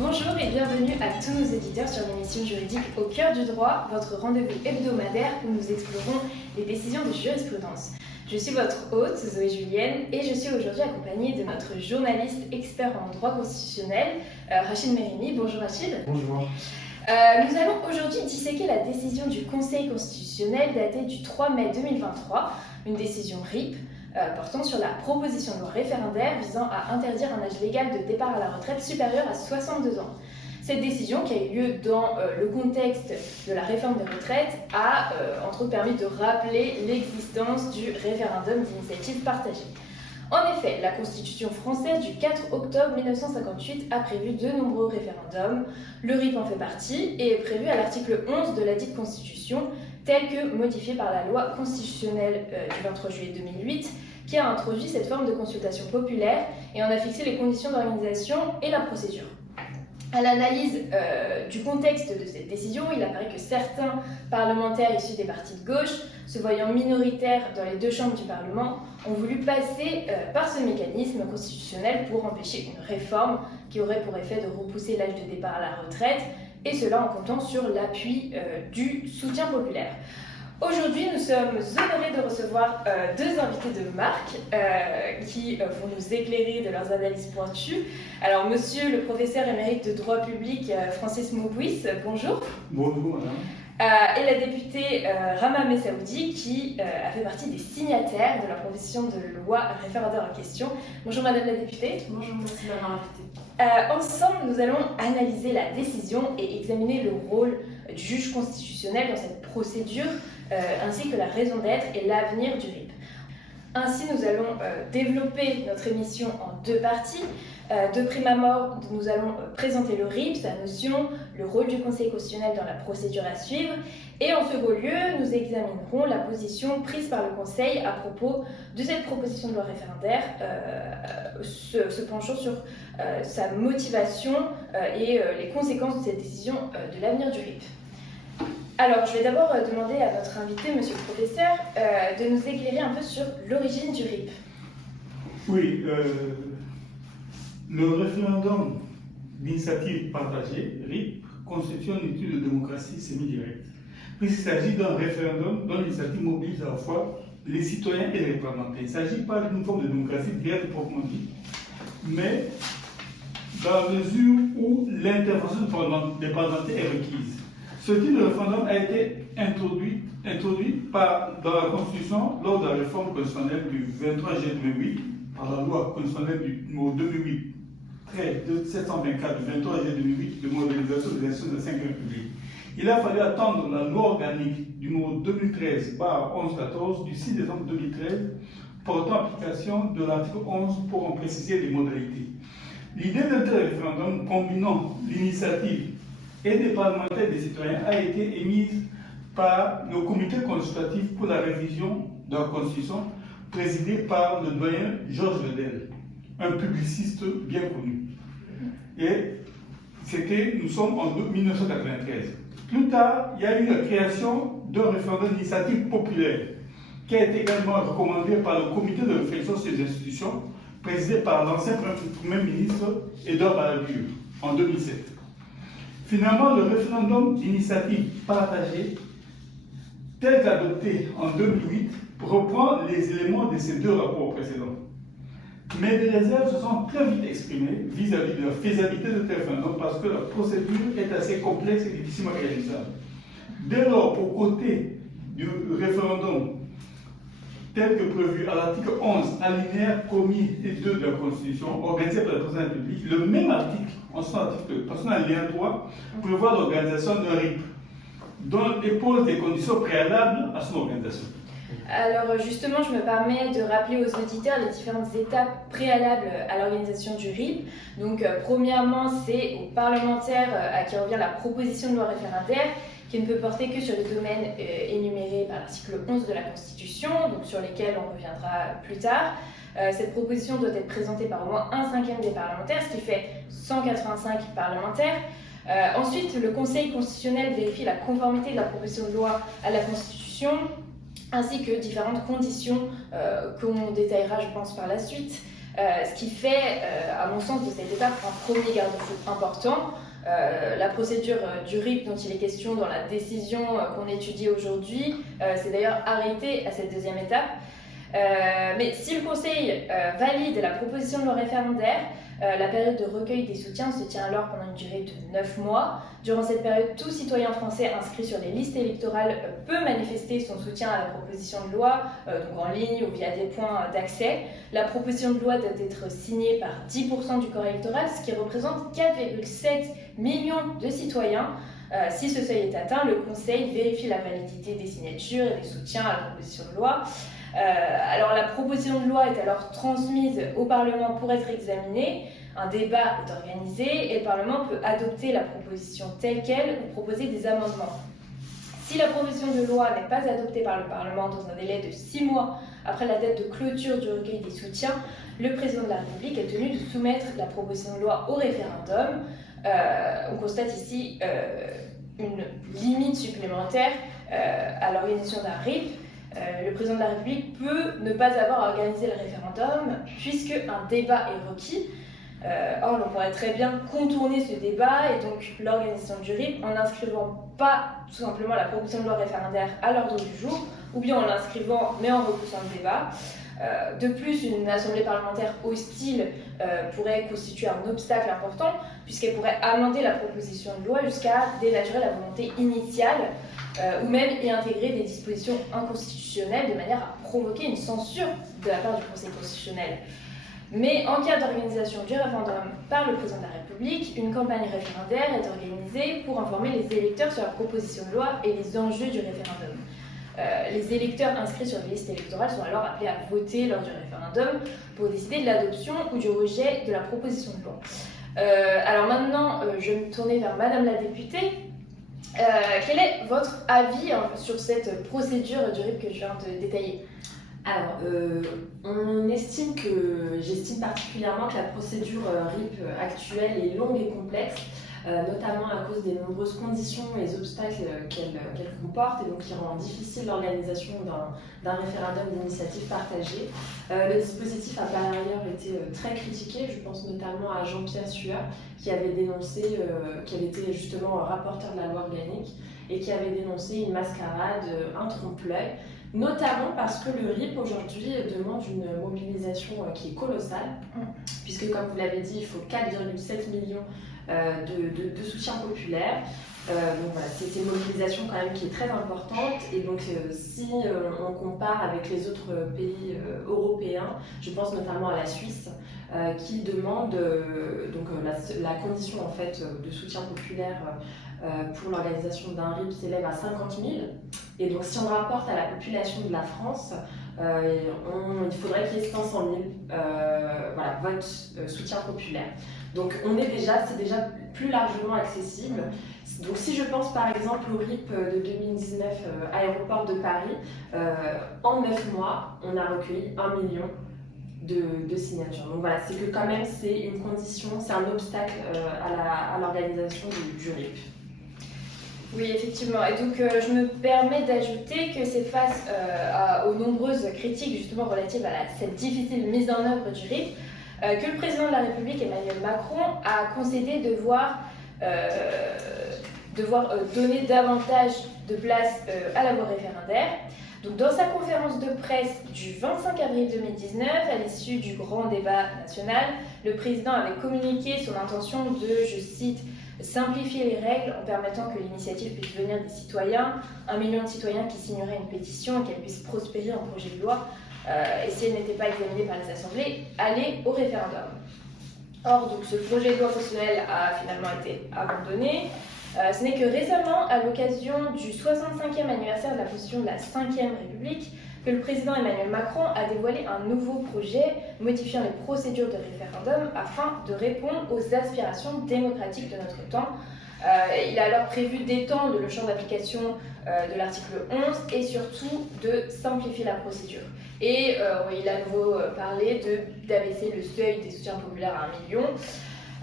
Bonjour et bienvenue à tous nos éditeurs sur l'émission juridique Au cœur du droit, votre rendez-vous hebdomadaire où nous explorons les décisions de jurisprudence. Je suis votre hôte, Zoé Julienne, et je suis aujourd'hui accompagnée de notre journaliste expert en droit constitutionnel, Rachid Merimi. Bonjour Rachid. Bonjour. Nous allons aujourd'hui disséquer la décision du Conseil constitutionnel datée du 3 mai 2023, une décision RIP, portant sur la proposition de loi référendaire visant à interdire un âge légal de départ à la retraite supérieur à 62 ans. Cette décision, qui a eu lieu dans le contexte de la réforme des retraites, a entre autres permis de rappeler l'existence du référendum d'initiative partagée. En effet, la Constitution française du 4 octobre 1958 a prévu de nombreux référendums. Le RIP en fait partie et est prévu à l'article 11 de la dite Constitution, tel que modifié par la loi constitutionnelle du 23 juillet 2008, qui a introduit cette forme de consultation populaire et en a fixé les conditions d'organisation et la procédure. À l'analyse du contexte de cette décision, il apparaît que certains parlementaires issus des partis de gauche, se voyant minoritaires dans les deux chambres du Parlement, ont voulu passer par ce mécanisme constitutionnel pour empêcher une réforme qui aurait pour effet de repousser l'âge de départ à la retraite, et cela en comptant sur l'appui du soutien populaire. Aujourd'hui, nous sommes honorés de recevoir deux invités de marque qui vont nous éclairer de leurs analyses pointues. Alors, monsieur le professeur émérite de droit public Francis Maubuis, bonjour. Bonjour, madame. Et la députée Rama Messaoudi qui a fait partie des signataires de la proposition de loi référendaire en question. Bonjour madame la députée. Bonjour, merci de m'avoir invitée. Ensemble, nous allons analyser la décision et examiner le rôle du juge constitutionnel dans cette procédure, ainsi que la raison d'être et l'avenir du RIP. Ainsi, nous allons développer notre émission en deux parties. De prime abord, nous allons présenter le RIP, sa notion, le rôle du Conseil constitutionnel dans la procédure à suivre. Et en second lieu, nous examinerons la position prise par le Conseil à propos de cette proposition de loi référendaire, se penchant sur sa motivation et les conséquences de cette décision de l'avenir du RIP. Alors, je vais d'abord demander à notre invité, monsieur le professeur, de nous éclairer un peu sur l'origine du RIP. Oui, le référendum d'initiative partagée, RIP, constitue une étude de démocratie semi-directe. Puisqu'il s'agit d'un référendum dont l'initiative mobilise à la fois les citoyens et les parlementaires. Il ne s'agit pas d'une forme de démocratie directe proprement dit, mais dans la mesure où l'intervention des parlementaires est requise. Ce type de référendum a été introduit dans la Constitution lors de la réforme constitutionnelle du 23 juillet 2008, par la loi constitutionnelle numéro 2008-724 du 23 juillet 2008 de modernisation des institutions de la V République. Il a fallu attendre la loi organique numéro 2013-1114 du 6 décembre 2013 portant application de l'article 11 pour en préciser les modalités. L'idée d'un tel référendum combinant l'initiative et des parlementaires et des citoyens a été émise par le comité consultatif pour la révision de la Constitution, présidé par le doyen Georges Vedel, un publiciste bien connu. Et nous sommes en 1993. Plus tard, il y a eu la création d'un référendum d'initiative populaire, qui a été également recommandé par le comité de réflexion sur les institutions, présidé par l'ancien Premier ministre Édouard Balladur, en 2007. Finalement, le référendum d'initiative partagée, tel qu'adopté en 2008, reprend les éléments de ces deux rapports précédents. Mais des réserves se sont très vite exprimées vis-à-vis de la faisabilité de ce référendum parce que la procédure est assez complexe et difficilement réalisable. Dès lors, aux côtés du référendum tel que prévu à l'article 11, alinéa 1er et 2 de la Constitution, organisé par le président de la République, le même article, en son alinéa 3, prévoit l'organisation d'un RIP, dont il pose des conditions préalables à son organisation. Alors justement, je me permets de rappeler aux auditeurs les différentes étapes préalables à l'organisation du RIP. Donc premièrement, c'est aux parlementaires à qui revient la proposition de loi référendaire, qui ne peut porter que sur les domaines énumérés par l'article 11 de la Constitution, donc sur lesquels on reviendra plus tard. Cette proposition doit être présentée par au moins 1/5 des parlementaires, ce qui fait 185 parlementaires. Ensuite, le Conseil constitutionnel vérifie la conformité de la proposition de loi à la Constitution, ainsi que différentes conditions qu'on détaillera, je pense, par la suite. ce qui fait, à mon sens, de cette étape un premier garde-fou important. La procédure du RIP dont il est question dans la décision qu'on étudie aujourd'hui, c'est d'ailleurs arrêté à cette deuxième étape. Mais si le Conseil valide la proposition de loi référendaire, la période de recueil des soutiens se tient alors pendant une durée de 9 mois. Durant cette période, tout citoyen français inscrit sur les listes électorales peut manifester son soutien à la proposition de loi, donc en ligne ou via des points d'accès. La proposition de loi doit être signée par 10% du corps électoral, ce qui représente 4,7 millions de citoyens. Si ce seuil est atteint, le Conseil vérifie la validité des signatures et des soutiens à la proposition de loi. Alors la proposition de loi est alors transmise au Parlement pour être examinée, un débat est organisé et le Parlement peut adopter la proposition telle qu'elle ou proposer des amendements. Si la proposition de loi n'est pas adoptée par le Parlement dans un délai de 6 mois après la date de clôture du recueil des soutiens, le président de la République est tenu de soumettre la proposition de loi au référendum. On constate ici une limite supplémentaire à l'organisation d'un RIP. Le président de la République peut ne pas avoir organisé le référendum puisque un débat est requis. Or, on pourrait très bien contourner ce débat et donc l'organisation du RIP en n'inscrivant pas tout simplement la proposition de loi référendaire à l'ordre du jour ou bien en l'inscrivant mais en repoussant le débat. De plus, une assemblée parlementaire hostile pourrait constituer un obstacle important puisqu'elle pourrait amender la proposition de loi jusqu'à dénaturer la volonté initiale ou même y intégrer des dispositions inconstitutionnelles de manière à provoquer une censure de la part du Conseil constitutionnel. Mais en cas d'organisation du référendum par le président de la République, une campagne référendaire est organisée pour informer les électeurs sur la proposition de loi et les enjeux du référendum. Les électeurs inscrits sur les listes électorales sont alors appelés à voter lors du référendum pour décider de l'adoption ou du rejet de la proposition de loi. Alors maintenant, je vais me tourner vers Madame la députée. Quel est votre avis sur cette procédure du RIP que je viens de détailler ? Alors, j'estime particulièrement que la procédure RIP actuelle est longue et complexe, notamment à cause des nombreuses conditions et obstacles qu'elle comporte et donc qui rend difficile l'organisation d'un référendum d'initiative partagée. Le dispositif a par ailleurs été très critiqué, je pense notamment à Jean-Pierre Sueur, qui avait dénoncé, qui avait été justement rapporteur de la loi organique et qui avait dénoncé une mascarade, un trompe-l'œil, notamment parce que le RIP aujourd'hui demande une mobilisation qui est colossale, puisque comme vous l'avez dit, il faut 4,7 millions de soutien populaire. Donc voilà, c'est une mobilisation quand même qui est très importante et donc si on compare avec les autres pays européens, je pense notamment à la Suisse qui demande la condition en fait de soutien populaire pour l'organisation d'un RIP s'élève à 50 000 et donc si on rapporte à la population de la France, il faudrait qu'il y ait 500 000 votes soutien populaire. Donc c'est déjà plus largement accessible. Donc si je pense par exemple au RIP de 2019 aéroport de Paris, en 9 mois, on a recueilli 1 million de signatures. Donc voilà, c'est que quand même c'est une condition, c'est un obstacle à l'organisation du RIP. Oui, effectivement. Et donc, je me permets d'ajouter que c'est face aux nombreuses critiques justement relatives à cette difficile mise en œuvre du RIP que le président de la République, Emmanuel Macron, a concédé devoir donner davantage de place à la voie référendaire. Donc, dans sa conférence de presse du 25 avril 2019, à l'issue du grand débat national, le président avait communiqué son intention de, je cite, simplifier les règles en permettant que l'initiative puisse venir des citoyens, 1 million de citoyens qui signeraient une pétition et qu'elle puisse prospérer en projet de loi, et si elle n'était pas examinée par les assemblées, aller au référendum. Or, donc, ce projet de loi constitutionnelle a finalement été abandonné. Ce n'est que récemment, à l'occasion du 65e anniversaire de la Constitution de la Ve République, que le président Emmanuel Macron a dévoilé un nouveau projet modifiant les procédures de référendum afin de répondre aux aspirations démocratiques de notre temps. Il a alors prévu d'étendre le champ d'application de l'article 11 et surtout de simplifier la procédure. Et il a à nouveau parlé d'abaisser le seuil des soutiens populaires à 1 million.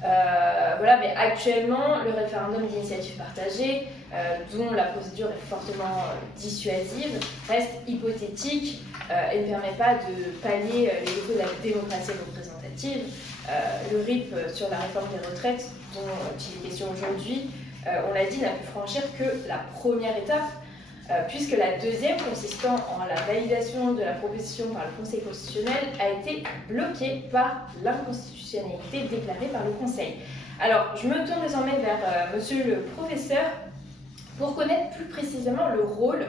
Mais actuellement, le référendum d'initiative partagée, dont la procédure est fortement dissuasive, reste hypothétique et ne permet pas de pallier les défauts de la démocratie représentative. législative. Le RIP sur la réforme des retraites, dont il est question aujourd'hui, on l'a dit, n'a pu franchir que la première étape, puisque la deuxième, consistant en la validation de la proposition par le Conseil constitutionnel, a été bloquée par l'inconstitutionnalité déclarée par le Conseil. Alors, je me tourne désormais vers monsieur le professeur pour connaître plus précisément le rôle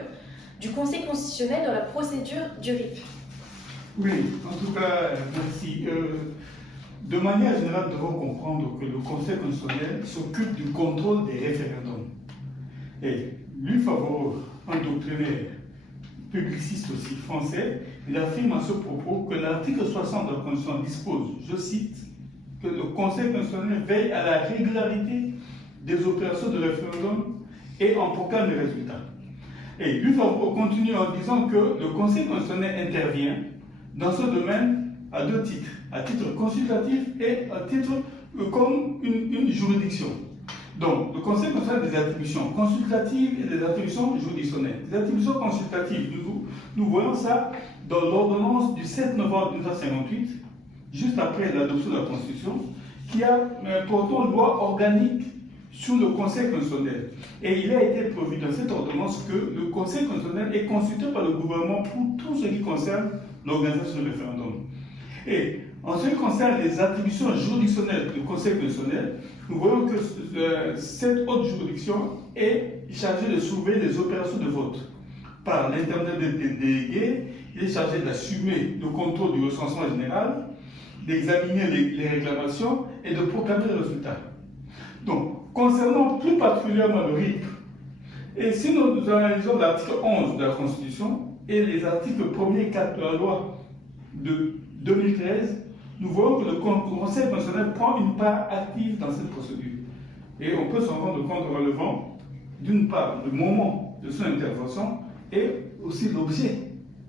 du Conseil constitutionnel dans la procédure du RIP. Oui, en tout cas, merci. De manière générale, nous devons comprendre que le Conseil constitutionnel s'occupe du contrôle des référendums. Et lui, Favreau, un doctrinaire publiciste aussi français, il affirme à ce propos que l'article 60 de la Constitution dispose, je cite, que le Conseil constitutionnel veille à la régularité des opérations de référendum et en proclame les résultats. Et lui, Favreau continue en disant que le Conseil constitutionnel intervient dans ce domaine à deux titres, à titre consultatif et à titre comme une juridiction. Donc, le Conseil constitutionnel a des attributions consultatives et des attributions juridictionnelles. Les attributions consultatives, nous voyons ça dans l'ordonnance du 7 novembre 1958, juste après l'adoption de la Constitution, qui a portant loi organique sur le Conseil constitutionnel. Et il a été prévu dans cette ordonnance que le Conseil constitutionnel est consulté par le gouvernement pour tout ce qui concerne l'organisation du référendum. Et en ce qui concerne les attributions juridictionnelles du Conseil constitutionnel, nous voyons que cette haute juridiction est chargée de surveiller les opérations de vote. Par l'intermédiaire des délégués, il est chargé d'assumer le contrôle du recensement général, d'examiner les réclamations et de proclamer les résultats. Donc, concernant plus particulièrement le RIP, et si nous analysons l'article 11 de la Constitution et les articles 1er et 4 de la loi de 2013, nous voyons que le Conseil constitutionnel prend une part active dans cette procédure. Et on peut s'en rendre compte en relevant, d'une part, le moment de son intervention et aussi l'objet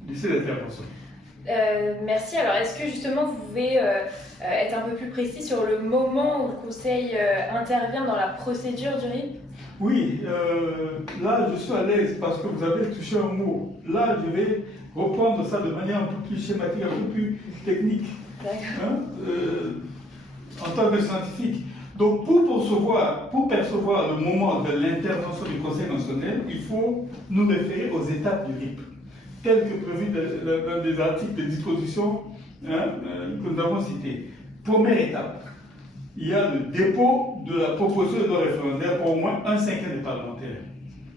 de cette intervention. Merci. Alors, est-ce que justement vous pouvez être un peu plus précis sur le moment où le Conseil intervient dans la procédure du RIP? Oui, là je suis à l'aise parce que vous avez touché un mot. Là, je vais reprendre ça de manière un peu plus schématique, un peu plus technique. Hein, en tant que scientifique. Donc, pour percevoir le moment de l'intervention du Conseil constitutionnel, il faut nous référer aux étapes du RIP, telles que prévues dans des articles de disposition que nous avons cités. Première étape, il y a le dépôt de la proposition de loi référendaire pour au moins un cinquième des parlementaires,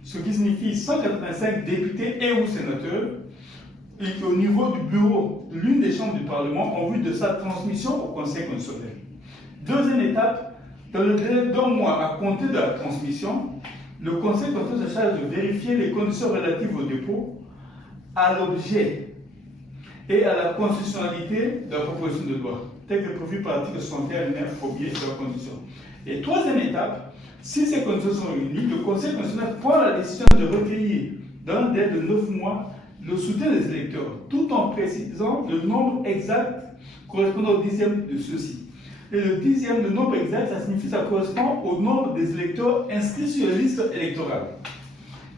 ce qui signifie 185 députés et ou sénateurs, et au niveau du bureau de l'une des chambres du Parlement en vue de sa transmission au Conseil constitutionnel. Deuxième étape, dans le délai d'un mois à compter de la transmission, le Conseil constitutionnel se charge de vérifier les conditions relatives au dépôt, à l'objet et à la constitutionnalité de la proposition de loi, telle que prévue par l'article 61 premier de la Constitution. Et troisième étape, si ces conditions sont réunies, le Conseil constitutionnel prend la décision de recueillir dans un délai de 9 mois le soutien des électeurs, tout en précisant le nombre exact correspondant au dixième de ceux-ci. Et le dixième, le nombre exact, ça signifie que ça correspond au nombre des électeurs inscrits sur la liste électorale.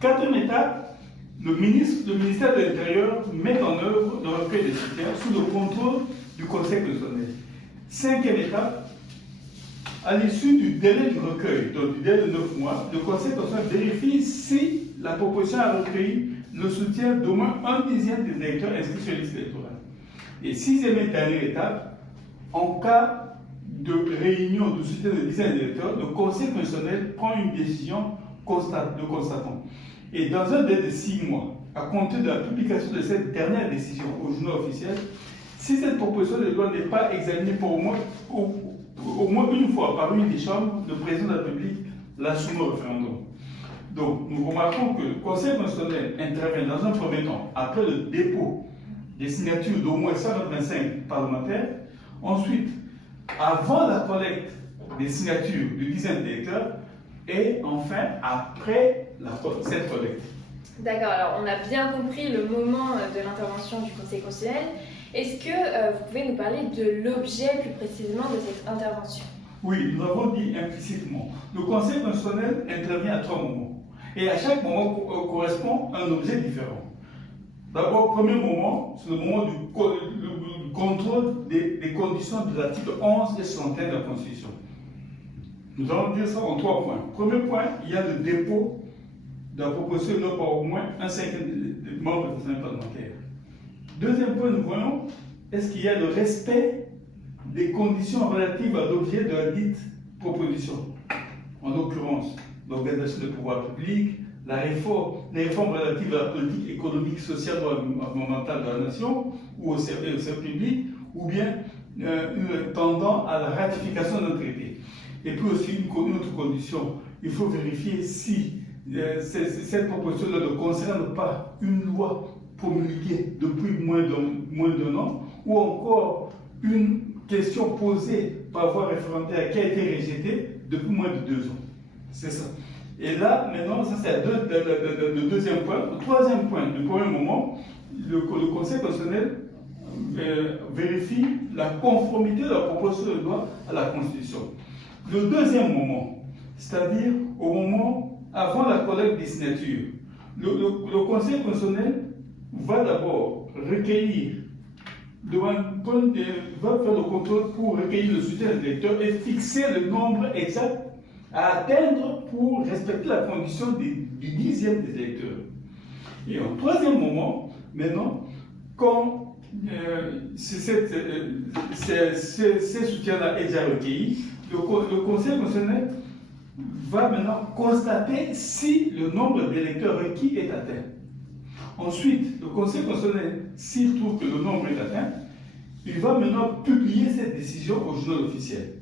Quatrième étape, le ministère de l'Intérieur met en œuvre le recueil des soutiens sous le contrôle du Conseil constitutionnel. Cinquième étape, à l'issue du délai du recueil, donc du délai de 9 mois, le Conseil constitutionnel vérifie si la proposition a recueilli le soutien d'au moins un dixième des électeurs inscrits sur la liste électorale. Et sixième et dernière étape, en cas de réunion de soutien de dizaines d'électeurs, le Conseil constitutionnel prend une décision de constatant. Et dans un délai de 6 mois, à compter de la publication de cette dernière décision au journal officiel, si cette proposition de loi n'est pas examinée pour au moins une fois par une des chambres, le président de la République la soumet au référendum. Donc, nous remarquons que le Conseil constitutionnel intervient dans un premier temps, après le dépôt des signatures d'au moins 125 parlementaires, ensuite, avant la collecte des signatures de dizaines d'électeurs, et enfin, après cette collecte. D'accord, alors on a bien compris le moment de l'intervention du Conseil constitutionnel. Est-ce que vous pouvez nous parler de l'objet plus précisément de cette intervention? Oui, nous avons dit implicitement. Le Conseil constitutionnel intervient à 3 moments. Et à chaque moment correspond un objet différent. D'abord, premier moment, c'est le moment du contrôle des conditions de l'article 11 et 61 de la Constitution. Nous allons dire ça en 3 points. Premier point, il y a le dépôt de la proposition de loi par au moins un cinquième des membres de l'Assemblée parlementaire. Deuxième point, nous voyons, est-ce qu'il y a le respect des conditions relatives à l'objet de la dite proposition. En l'occurrence, l'organisation des pouvoirs publics, les réformes relatives à la politique économique, sociale ou environnementale de la nation, ou au service public, ou bien tendant à la ratification d'un traité. Et puis aussi une autre condition, il faut vérifier si cette proposition-là ne concerne pas une loi promulguée depuis moins d'un an, ou encore une question posée par voie référendaire qui a été rejetée depuis moins de 2 ans. C'est ça. Et là, maintenant, ça c'est le deuxième point. Le troisième point, le premier moment, le Conseil constitutionnel vérifie la conformité de la proposition de loi à la Constitution. Le deuxième moment, c'est-à-dire au moment avant la collecte des signatures, le Conseil constitutionnel va d'abord recueillir, va faire le contrôle pour recueillir le soutien des électeurs et fixer le nombre exact à atteindre pour respecter la condition du 10e des électeurs. Et en troisième moment, maintenant, quand ces soutiens-là est déjà recueillis, le Conseil constitutionnel va maintenant constater si le nombre d'électeurs requis est atteint. Ensuite, le Conseil constitutionnel, s'il trouve que le nombre est atteint, il va maintenant publier cette décision au journal officiel.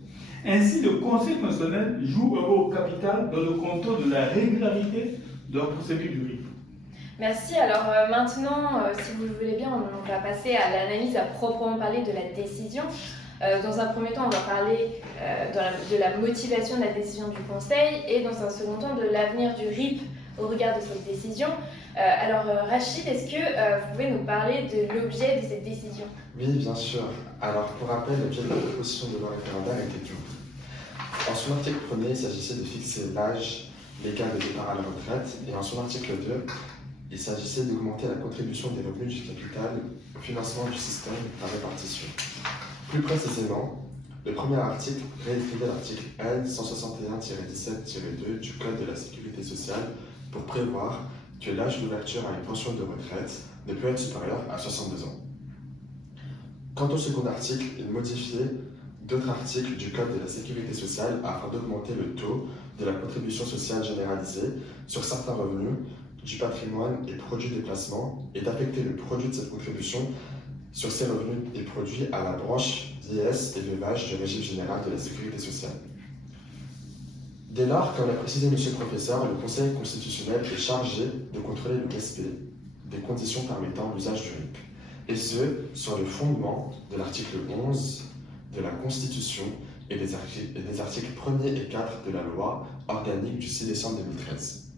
Ainsi, le Conseil constitutionnel joue un rôle capital dans le contrôle de la régularité de la procédure du RIP. Merci. Alors maintenant, si vous le voulez bien, on va passer à l'analyse à proprement parler de la décision. Dans un premier temps, on va parler de la motivation de la décision du Conseil et dans un second temps de l'avenir du RIP au regard de cette décision. Alors Rachid, est-ce que vous pouvez nous parler de l'objet de cette décision? Oui, bien sûr. Alors pour rappel, l'objet de la proposition de loi référendaire était double. En son article 1er, il s'agissait de fixer l'âge légal de départ à la retraite et en son article 2, il s'agissait d'augmenter la contribution des revenus du capital au financement du système par répartition. Plus précisément, le premier article réécrivait l'article L 161-17-2 du Code de la Sécurité sociale pour prévoir que l'âge d'ouverture à une pension de retraite ne peut être supérieur à 62 ans. Quant au second article, il modifiait d'autres articles du Code de la Sécurité sociale afin d'augmenter le taux de la contribution sociale généralisée sur certains revenus du patrimoine et produits des placements et d'affecter le produit de cette contribution sur ces revenus et produits à la branche vieillesse et veuvage du régime général de la sécurité sociale. Dès lors, comme l'a précisé M. le professeur, le Conseil constitutionnel est chargé de contrôler le respect des conditions permettant l'usage du RIP, et ce, sur le fondement de l'article 11 de la Constitution et des articles 1er et 4 de la loi organique du 6 décembre 2013.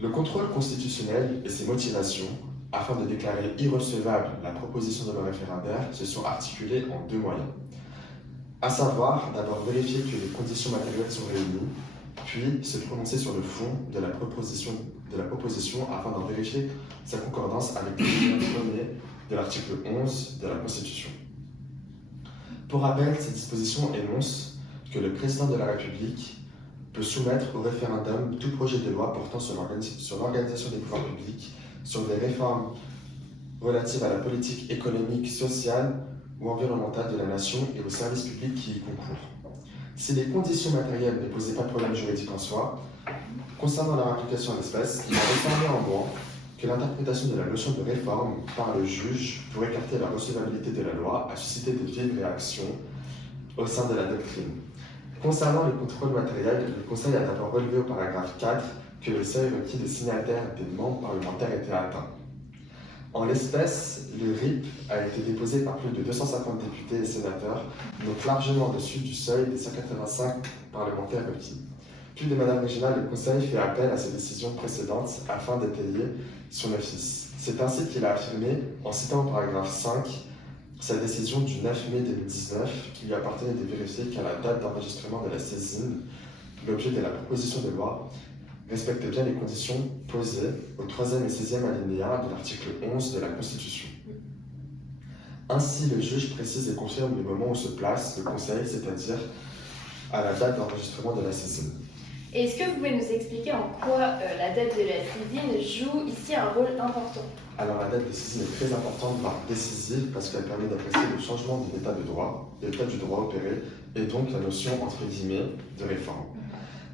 Le contrôle constitutionnel et ses motivations, afin de déclarer irrecevable la proposition de loi référendaire, se sont articulés en 2 moyens. À savoir, d'abord vérifier que les conditions matérielles sont réunies, puis se prononcer sur le fond de la proposition afin d'en vérifier sa concordance avec le premier de l'article 11 de la Constitution. Pour rappel, cette disposition énonce que le président de la République peut soumettre au référendum tout projet de loi portant sur l'organisation des pouvoirs publics, sur des réformes relatives à la politique économique, sociale ou environnementale de la nation et aux services publics qui y concourent. Si les conditions matérielles ne posaient pas de problème juridique en soi, concernant leur application en l'espèce, il a réformé en moins que l'interprétation de la notion de réforme par le juge pour écarter la recevabilité de la loi a suscité de vives réactions au sein de la doctrine. Concernant le contrôle matériel, le Conseil a d'abord relevé au paragraphe 4 que le seuil requis des signataires des membres parlementaires était atteint. En l'espèce, le RIP a été déposé par plus de 250 députés et sénateurs, donc largement au-dessus du seuil des 185 parlementaires requis. Puis de Madame Régionale, le Conseil fait appel à ses décisions précédentes afin d'étayer son office. C'est ainsi qu'il a affirmé, en citant au paragraphe 5, sa décision du 9 mai 2019, qui lui appartenait de vérifier qu'à la date d'enregistrement de la saisine, l'objet de la proposition de loi respecte bien les conditions posées au 3e et 16e alinéa de l'article 11 de la Constitution. Ainsi, le juge précise et confirme le moment où se place le conseil, c'est-à-dire à la date d'enregistrement de la saisine. Et est-ce que vous pouvez nous expliquer en quoi la date de la saisine joue ici un rôle important? Alors la date de saisine est très importante, voire décisive, parce qu'elle permet d'apprécier le changement de l'état de droit, de l'état du droit opéré, et donc la notion, entre guillemets, de réforme.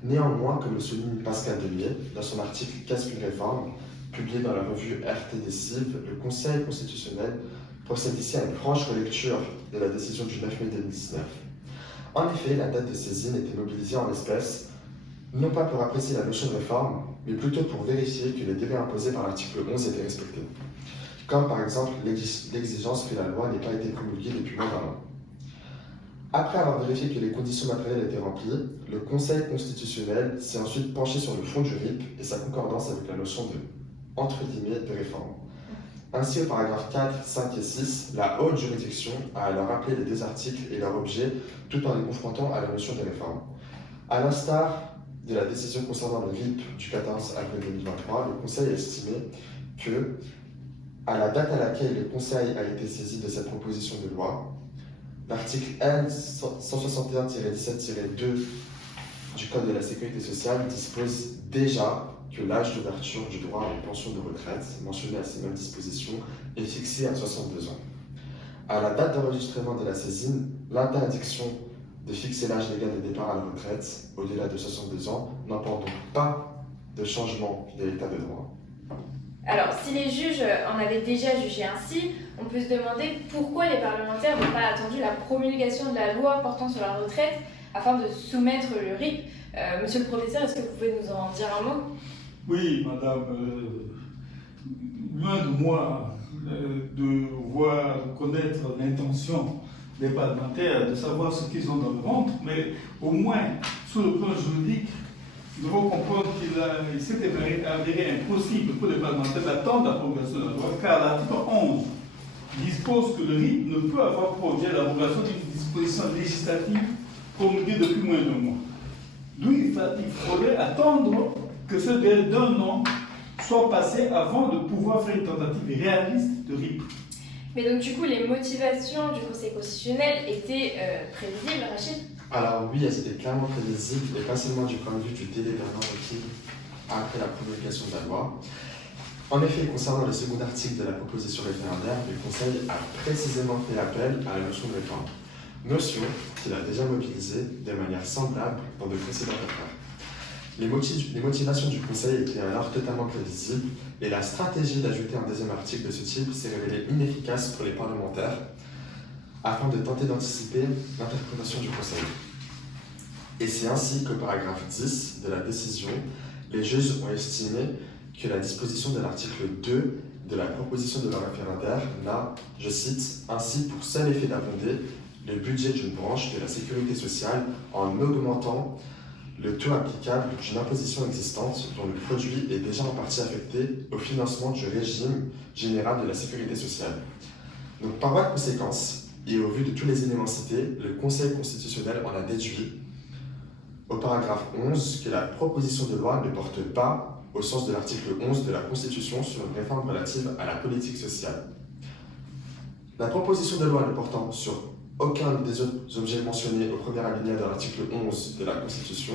Néanmoins, comme le souligne Pascal Delier dans son article Qu'est-ce qu'une réforme, publié dans la revue RT-Décive, le Conseil constitutionnel procède ici à une franche relecture de la décision du 9 mai 2019. En effet, la date de saisine était mobilisée en l'espèce, non pas pour apprécier la notion de réforme, mais plutôt pour vérifier que les délais imposés par l'article 11 étaient respectés, comme par exemple l'exigence que la loi n'ait pas été promulguée depuis moins d'un an. Après avoir vérifié que les conditions matérielles étaient remplies, le Conseil constitutionnel s'est ensuite penché sur le fond du RIP et sa concordance avec la notion de « entre guillemets » de réforme. Ainsi, au paragraphe 4, 5 et 6, la haute juridiction a alors rappelé les deux articles et leur objet tout en les confrontant à la notion de réforme. À l'instar de la décision concernant le RIP du 14 avril 2023, le Conseil a estimé que, à la date à laquelle le Conseil a été saisi de cette proposition de loi, l'article L. 161-17-2 du Code de la Sécurité sociale dispose déjà que l'âge d'ouverture du droit à une pension de retraite, mentionné à ces mêmes dispositions, est fixé à 62 ans. À la date d'enregistrement de la saisine, l'interdiction de fixer l'âge légal de départ à la retraite au-delà de 62 ans n'emporte donc pas de changement de l'état de droit. Alors, si les juges en avaient déjà jugé ainsi, on peut se demander pourquoi les parlementaires n'ont pas attendu la promulgation de la loi portant sur la retraite afin de soumettre le RIP. Monsieur le professeur, est-ce que vous pouvez nous en dire un mot? Oui, madame, loin de moi de connaître l'intention des parlementaires, de savoir ce qu'ils ont dans le ventre, mais au moins, sur le plan juridique, nous devons comprendre qu'il s'est avéré impossible pour les parlementaires d'attendre la promulgation de la loi, car l'article 11 dispose que le RIP ne peut avoir pour objet l'abrogation d'une disposition législative promulguée depuis moins d'un mois. D'où il faudrait attendre que ce délai d'un an soit passé avant de pouvoir faire une tentative réaliste de RIP. Mais donc du coup, les motivations du Conseil constitutionnel étaient prévisibles, Rachid? Alors oui, elles étaient clairement prévisibles, et pas seulement du point de vue du délai d'un an requis après la promulgation de la loi. En effet, concernant le second article de la proposition référendaire, le Conseil a précisément fait appel à la notion de réforme, notion qu'il a déjà mobilisée de manière semblable dans de précédentes affaires. Les motivations du Conseil étaient alors totalement prévisibles, et la stratégie d'ajouter un deuxième article de ce type s'est révélée inefficace pour les parlementaires afin de tenter d'anticiper l'interprétation du Conseil. Et c'est ainsi qu'au paragraphe 10 de la décision, les juges ont estimé que la disposition de l'article 2 de la proposition de loi référendaire n'a, je cite, ainsi pour seul effet d'abonder le budget d'une branche de la sécurité sociale en augmentant le taux applicable d'une imposition existante dont le produit est déjà en partie affecté au financement du régime général de la sécurité sociale. Donc par voie de conséquence, et au vu de tous les éléments cités, le Conseil constitutionnel en a déduit au paragraphe 11 que la proposition de loi ne porte pas, au sens de l'article 11 de la Constitution, sur une réforme relative à la politique sociale. La proposition de loi ne portant sur aucun des autres objets mentionnés au premier alinéa de l'article 11 de la Constitution,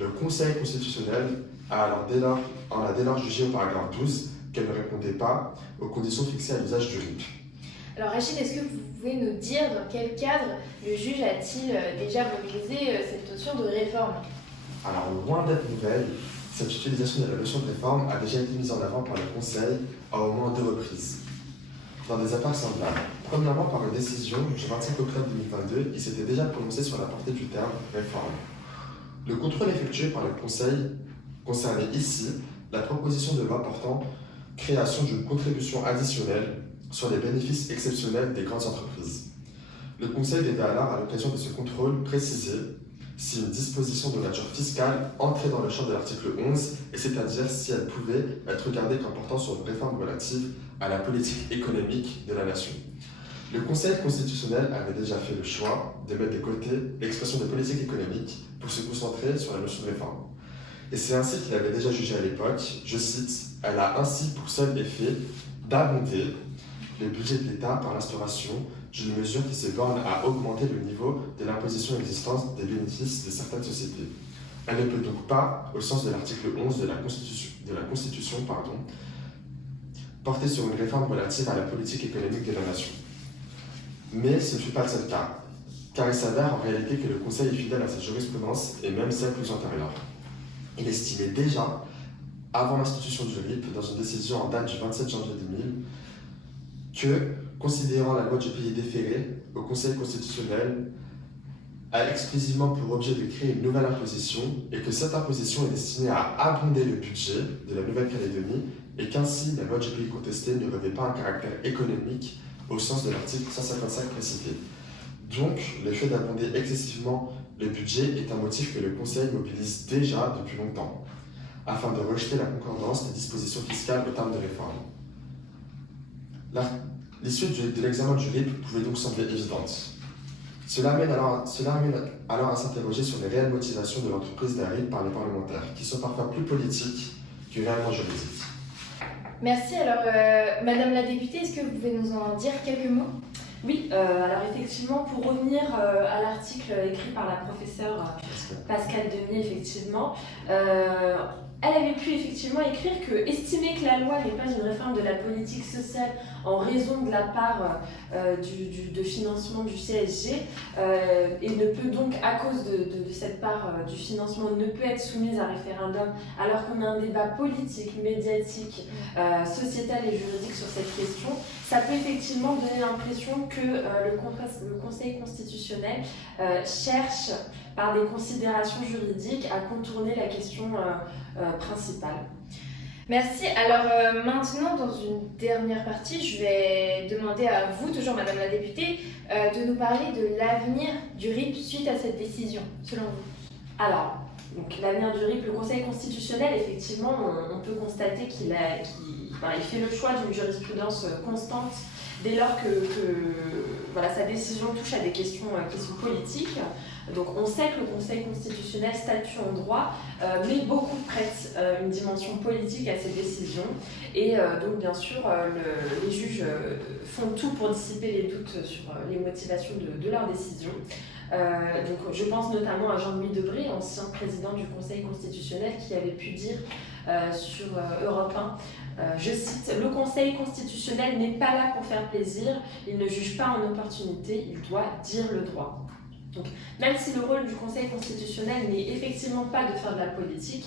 le Conseil constitutionnel en a dès lors jugé au paragraphe 12 qu'elle ne répondait pas aux conditions fixées à l'usage du RIP. Alors Rachid, est-ce que vous pouvez nous dire dans quel cadre le juge a-t-il déjà mobilisé cette notion de réforme? Alors loin d'être nouvelle, cette utilisation de la notion de réforme a déjà été mise en avant par le Conseil à au moins 2 reprises, dans des affaires semblables. Premièrement, par une décision du 25 octobre 2022, il s'était déjà prononcé sur la portée du terme « réforme ». Le contrôle effectué par le Conseil concernait ici la proposition de loi portant création d'une contribution additionnelle sur les bénéfices exceptionnels des grandes entreprises. Le Conseil devait alors, à l'occasion de ce contrôle, préciser si une disposition de nature fiscale entrait dans le champ de l'article 11, et c'est-à-dire si elle pouvait être regardée comme portant sur une réforme relative à la politique économique de la nation. Le Conseil constitutionnel avait déjà fait le choix de mettre de côté l'expression de politique économique pour se concentrer sur la notion de réforme. Et c'est ainsi qu'il avait déjà jugé à l'époque, je cite, « Elle a ainsi pour seul effet d'abonder le budget de l'État par l'instauration d'une mesure qui se borne à augmenter le niveau de l'imposition existante des bénéfices de certaines sociétés. Elle ne peut donc pas, au sens de l'article 11 de la Constitution, porter sur une réforme relative à la politique économique de la nation. Mais ce ne fut pas le seul cas, car il s'avère en réalité que le Conseil est fidèle à sa jurisprudence et même celle plus antérieure. Il estimait déjà, avant l'institution du RIP, dans une décision en date du 27 janvier 2000, que, considérant la loi du pays déférée au Conseil constitutionnel, a exclusivement pour objet de créer une nouvelle imposition et que cette imposition est destinée à abonder le budget de la Nouvelle-Calédonie et qu'ainsi la loi du pays contesté ne revêt pas un caractère économique au sens de l'article 155 précité. Donc, le fait d'abonder excessivement le budget est un motif que le Conseil mobilise déjà depuis longtemps, afin de rejeter la concordance des dispositions fiscales au terme de réforme. L'issue de l'examen du RIP pouvait donc sembler évidente. Cela amène alors à s'interroger sur les réelles motivations de l'entreprise d'un RIP par les parlementaires, qui sont parfois plus politiques que réellement juridiques. Merci. Alors, Madame la députée, est-ce que vous pouvez nous en dire quelques mots ? Oui, alors effectivement, pour revenir à l'article écrit par la professeure Pascale Denier, effectivement, elle avait pu effectivement écrire que estimer que la loi n'est pas une réforme de la politique sociale en raison de la part de financement du CSG et ne peut donc, à cause de cette part du financement, ne peut être soumise à référendum alors qu'on a un débat politique, médiatique, sociétal et juridique sur cette question, ça peut effectivement donner l'impression que le Conseil constitutionnel cherche par des considérations juridiques à contourner la question principale. Merci. Alors maintenant, dans une dernière partie, je vais demander à vous, toujours Madame la députée, de nous parler de l'avenir du RIP suite à cette décision, selon vous. Alors, l'avenir du RIP, le Conseil constitutionnel, effectivement, on peut constater qu'il fait le choix d'une jurisprudence constante dès lors que sa décision touche à des questions politiques. Donc on sait que le Conseil constitutionnel statue en droit, mais beaucoup prêtent une dimension politique à ces décisions. Et donc bien sûr, les juges font tout pour dissiper les doutes sur les motivations de leurs décisions. Donc je pense notamment à Jean-Louis Debré, ancien président du Conseil constitutionnel, qui avait pu dire sur Europe 1, je cite, « Le Conseil constitutionnel n'est pas là pour faire plaisir, il ne juge pas en opportunité, il doit dire le droit. » Donc, même si le rôle du Conseil constitutionnel n'est effectivement pas de faire de la politique,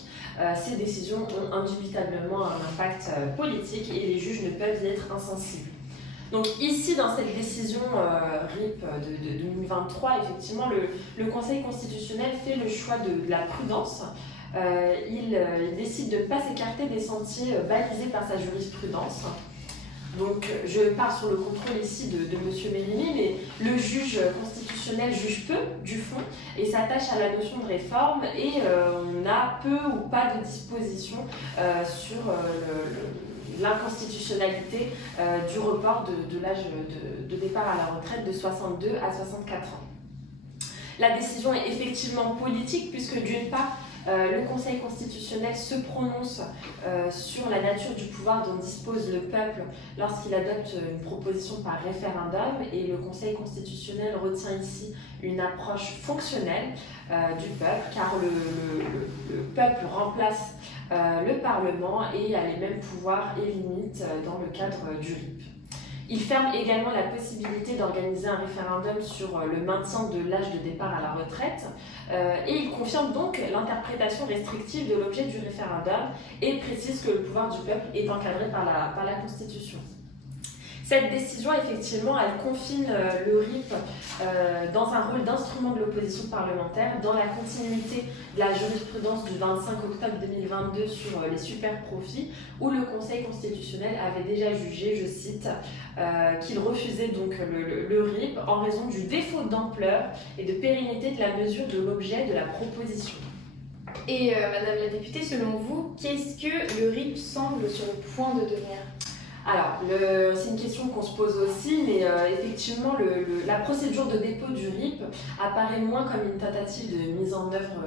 ces décisions ont indubitablement un impact politique et les juges ne peuvent y être insensibles. Donc ici, dans cette décision RIP de 2023, effectivement, le Conseil constitutionnel fait le choix de la prudence. Il décide de ne pas s'écarter des sentiers balisés par sa jurisprudence. Donc, je pars sur le contrôle ici de M. Mérini, mais le juge constitutionnel juge peu du fond et s'attache à la notion de réforme et on a peu ou pas de dispositions sur l'inconstitutionnalité du report de l'âge de départ à la retraite de 62 à 64 ans. La décision est effectivement politique puisque d'une part, le Conseil constitutionnel se prononce sur la nature du pouvoir dont dispose le peuple lorsqu'il adopte une proposition par référendum et le Conseil constitutionnel retient ici une approche fonctionnelle du peuple car le peuple remplace le Parlement et a les mêmes pouvoirs et limites dans le cadre du RIP. Il ferme également la possibilité d'organiser un référendum sur le maintien de l'âge de départ à la retraite et il confirme donc l'interprétation restrictive de l'objet du référendum et précise que le pouvoir du peuple est encadré par la Constitution. Cette décision, effectivement, elle confine le RIP dans un rôle d'instrument de l'opposition parlementaire dans la continuité de la jurisprudence du 25 octobre 2022 sur les super-profits où le Conseil constitutionnel avait déjà jugé, je cite, qu'il refusait donc le RIP en raison du défaut d'ampleur et de pérennité de la mesure de l'objet de la proposition. Et Madame la députée, selon vous, qu'est-ce que le RIP semble sur le point de devenir ? Alors, c'est une question qu'on se pose aussi, mais effectivement, la procédure de dépôt du RIP apparaît moins comme une tentative de mise en œuvre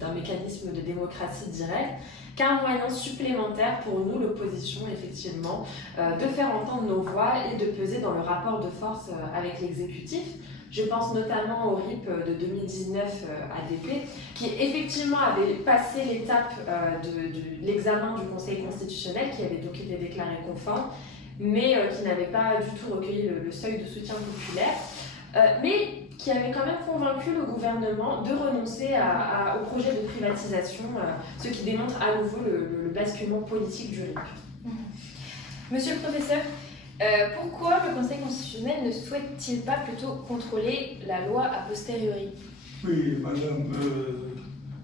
d'un mécanisme de démocratie directe, qu'un moyen supplémentaire pour nous, l'opposition, effectivement, de faire entendre nos voix et de peser dans le rapport de force avec l'exécutif. Je pense notamment au RIP de 2019 ADP, qui effectivement avait passé l'étape de l'examen du Conseil constitutionnel, qui avait donc été déclaré conforme, mais qui n'avait pas du tout recueilli le seuil de soutien populaire, mais qui avait quand même convaincu le gouvernement de renoncer au projet de privatisation, ce qui démontre à nouveau le basculement politique du RIP. Monsieur le professeur, pourquoi le Conseil constitutionnel ne souhaite-t-il pas plutôt contrôler la loi a posteriori? Oui, madame,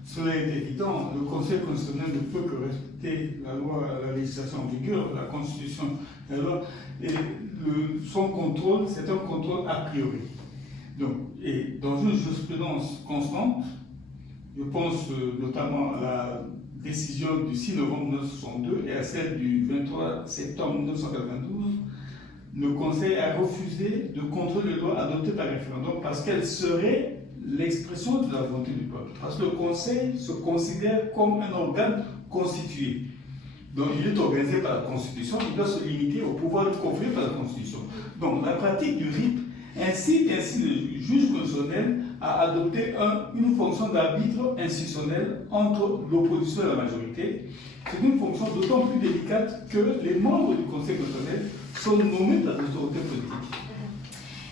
cela est évident. Le Conseil constitutionnel ne peut que respecter la loi, la législation en vigueur, la Constitution, la loi. Et son contrôle, c'est un contrôle a priori. Donc, et dans une jurisprudence constante, je pense notamment à la décision du 6 novembre 1962 et à celle du 23 septembre 1992, le Conseil a refusé de contrôler les lois adoptées par référendum parce qu'elles seraient l'expression de la volonté du peuple. Parce que le Conseil se considère comme un organe constitué. Donc il est organisé par la Constitution, il doit se limiter au pouvoir conféré par la Constitution. Donc la pratique du RIP incite ainsi le juge constitutionnel à adopter une fonction d'arbitre institutionnel entre l'opposition et la majorité. C'est une fonction d'autant plus délicate que les membres du Conseil constitutionnel sont nommés par l'autorité politique.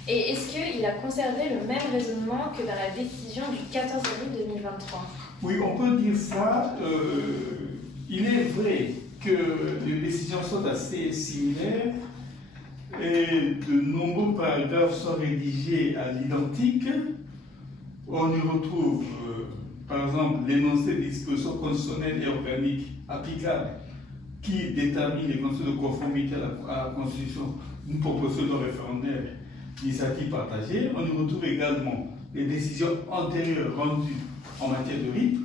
Et est-ce qu'il a conservé le même raisonnement que dans la décision du 14 avril 2023? Oui, on peut dire ça. Il est vrai que les décisions sont assez similaires et de nombreux paragraphes sont rédigés à l'identique. On y retrouve, par exemple, l'énoncé des dispositions constitutionnelles et organiques applicables qui déterminent les conditions de conformité à la Constitution d'une proposition de référendaire d'initiative partagée. On y retrouve également les décisions antérieures rendues en matière de RIP.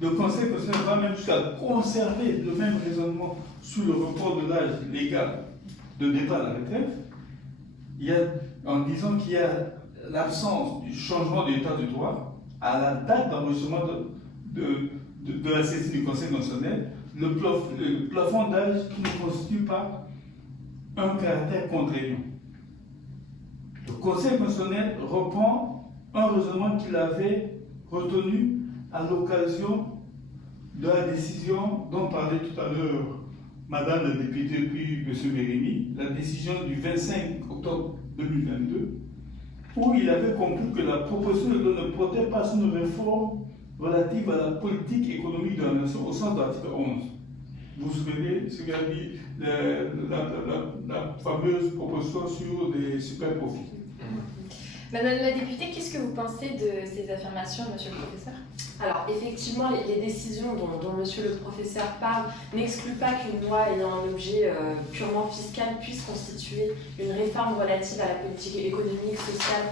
Le Conseil constitutionnel va même jusqu'à conserver le même raisonnement sur le report de l'âge légal de départ à la retraite, en disant qu'il y a l'absence du changement de l'état du droit à la date d'enregistrement de la saisie du Conseil constitutionnel, le plafond d'âge qui ne constitue pas un caractère contraignant. Le Conseil constitutionnel reprend un raisonnement qu'il avait retenu à l'occasion de la décision dont parlait tout à l'heure Madame la députée puis M. Mérini, la décision du 25 octobre 2022, où il avait conclu que la proposition de loi ne portait pas sur une réforme relative à la politique économique de la nation au sens de l'article 11. Vous vous souvenez ce qu'a dit la fameuse proposition sur des super profits. Madame la députée, qu'est-ce que vous pensez de ces affirmations, monsieur le professeur? Alors, effectivement, les décisions dont monsieur le professeur parle n'excluent pas qu'une loi ayant un objet purement fiscal puisse constituer une réforme relative à la politique économique, sociale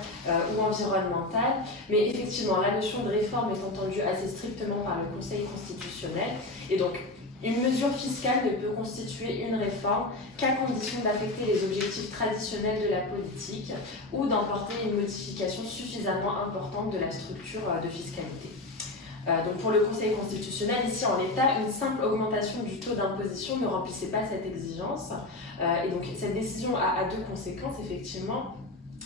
ou environnementale. Mais effectivement, la notion de réforme est entendue assez strictement par le Conseil constitutionnel. Et donc, une mesure fiscale ne peut constituer une réforme qu'à condition d'affecter les objectifs traditionnels de la politique ou d'emporter une modification suffisamment importante de la structure de fiscalité. Donc pour le Conseil constitutionnel, ici en l'état, une simple augmentation du taux d'imposition ne remplissait pas cette exigence. Et donc cette décision a deux conséquences, effectivement.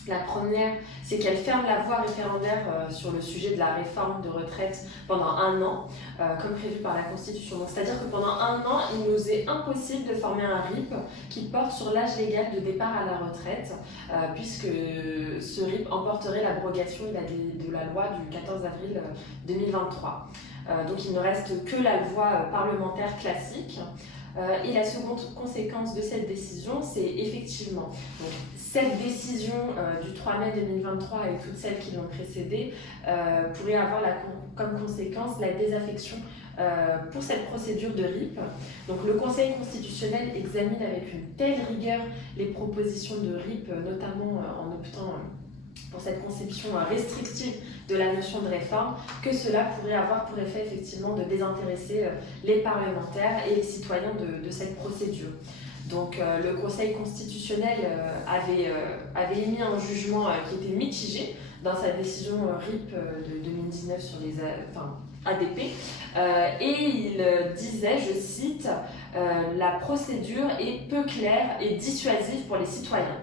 La première, c'est qu'elle ferme la voie référendaire sur le sujet de la réforme de retraite pendant 1 an, comme prévu par la Constitution. C'est-à-dire que pendant 1 an, il nous est impossible de former un RIP qui porte sur l'âge légal de départ à la retraite, puisque ce RIP emporterait l'abrogation de la loi du 14 avril 2023. Donc il ne reste que la voie parlementaire classique. Et la seconde conséquence de cette décision, c'est effectivement cette décision du 3 mai 2023 et toutes celles qui l'ont précédée pourraient avoir comme conséquence la désaffection pour cette procédure de RIP. Donc le Conseil constitutionnel examine avec une telle rigueur les propositions de RIP, notamment en optant pour cette conception restrictive de la notion de réforme, que cela pourrait avoir pour effet effectivement de désintéresser les parlementaires et les citoyens de cette procédure. Donc le Conseil constitutionnel avait émis un jugement qui était mitigé dans sa décision RIP de 2019 sur les ADP, et il disait, je cite, la procédure est peu claire et dissuasive pour les citoyens.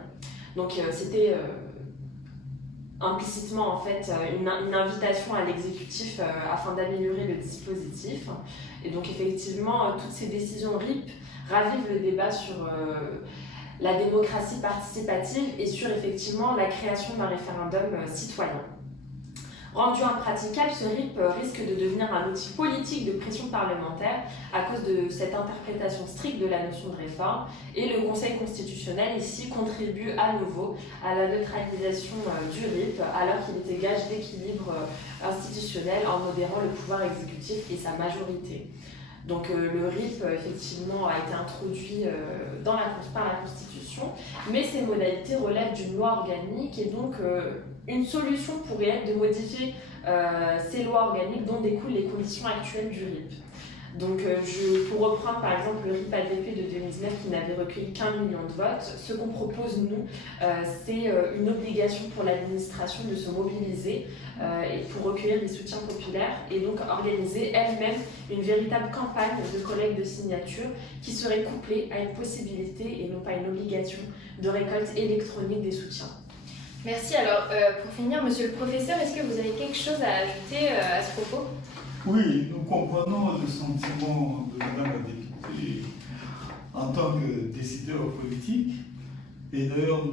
Donc c'était implicitement en fait une invitation à l'exécutif afin d'améliorer le dispositif. Et donc effectivement, toutes ces décisions RIP ravivent le débat sur la démocratie participative et sur effectivement la création d'un référendum citoyen. Rendu impraticable, ce RIP risque de devenir un outil politique de pression parlementaire à cause de cette interprétation stricte de la notion de réforme, et le Conseil constitutionnel ici contribue à nouveau à la neutralisation du RIP alors qu'il était gage d'équilibre institutionnel en modérant le pouvoir exécutif et sa majorité. Donc le RIP effectivement a été introduit par la Constitution, mais ses modalités relèvent d'une loi organique, et donc une solution pourrait être de modifier ces lois organiques dont découlent les conditions actuelles du RIP. Donc pour reprendre par exemple le RIP ADP de 2019 qui n'avait recueilli qu'1 million de votes, ce qu'on propose nous, c'est une obligation pour l'administration de se mobiliser et pour recueillir des soutiens populaires, et donc organiser elle-même une véritable campagne de collecte de signatures qui serait couplée à une possibilité et non pas une obligation de récolte électronique des soutiens. Merci. Alors, pour finir, monsieur le professeur, est-ce que vous avez quelque chose à ajouter à ce propos ? Oui, nous comprenons le sentiment de Madame la députée en tant que décideur politique. Et d'ailleurs,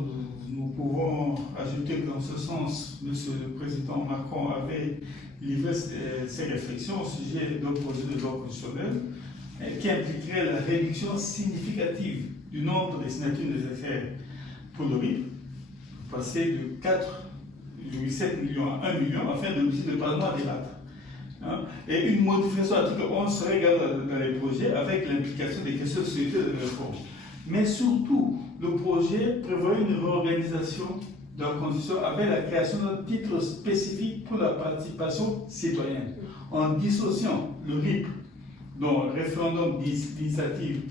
nous pouvons ajouter que dans ce sens, Monsieur le Président Macron avait livré ses réflexions au sujet d'un projet de loi constitutionnelle qui impliquerait la réduction significative du nombre des signatures nécessaires pour le RIP, passer de 4,7 millions à 1 million afin d'obliger le Parlement à débattre. Et une modification à l'article 11 serait également dans les projets avec l'implication des questions de société de réforme. Mais surtout, le projet prévoit une réorganisation de la Constitution avec la création d'un titre spécifique pour la participation citoyenne, en dissociant le RIP, donc référendum d'initiative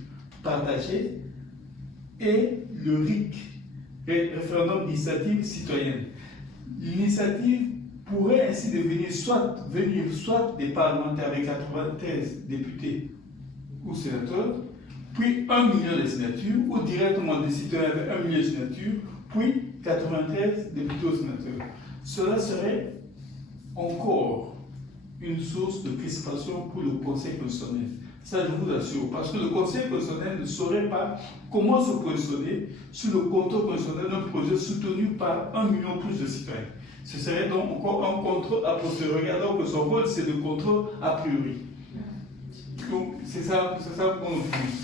partagée, et le RIC, référendum d'initiative citoyenne. L'initiative pourrait ainsi venir soit des parlementaires avec 93 députés ou sénateurs, puis 1 million de signatures, ou directement des citoyens avec 1 million de signatures, puis 93 députés ou sénateurs. Cela serait encore une source de crispation pour le Conseil constitutionnel. Ça, je vous assure, parce que le Conseil constitutionnel ne saurait pas comment se positionner sur le contrôle constitutionnel d'un projet soutenu par 1 million plus de citoyens. Ce serait donc encore un contrôle a posteriori, alors que son rôle, c'est le contrôle a priori. Donc, c'est ça qu'on nous dit.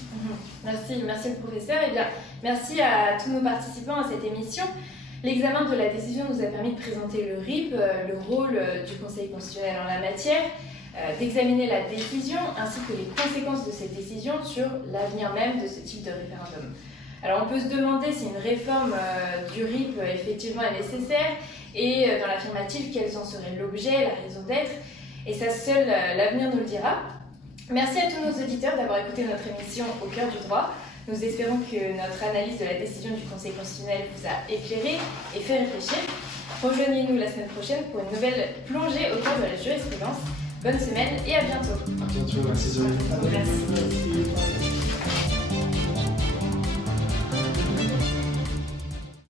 Merci le professeur. Et bien, merci à tous nos participants à cette émission. L'examen de la décision nous a permis de présenter le RIP, le rôle du Conseil constitutionnel en la matière, d'examiner la décision ainsi que les conséquences de cette décision sur l'avenir même de ce type de référendum. Alors on peut se demander si une réforme du RIP effectivement est nécessaire, et dans l'affirmative, quels en seraient l'objet, la raison d'être, et ça seul l'avenir nous le dira. Merci à tous nos auditeurs d'avoir écouté notre émission Au cœur du droit. Nous espérons que notre analyse de la décision du Conseil constitutionnel vous a éclairé et fait réfléchir. Rejoignez-nous la semaine prochaine pour une nouvelle plongée au cœur de la jurisprudence. Bonne semaine et à bientôt. À bientôt, merci Zoé. Merci.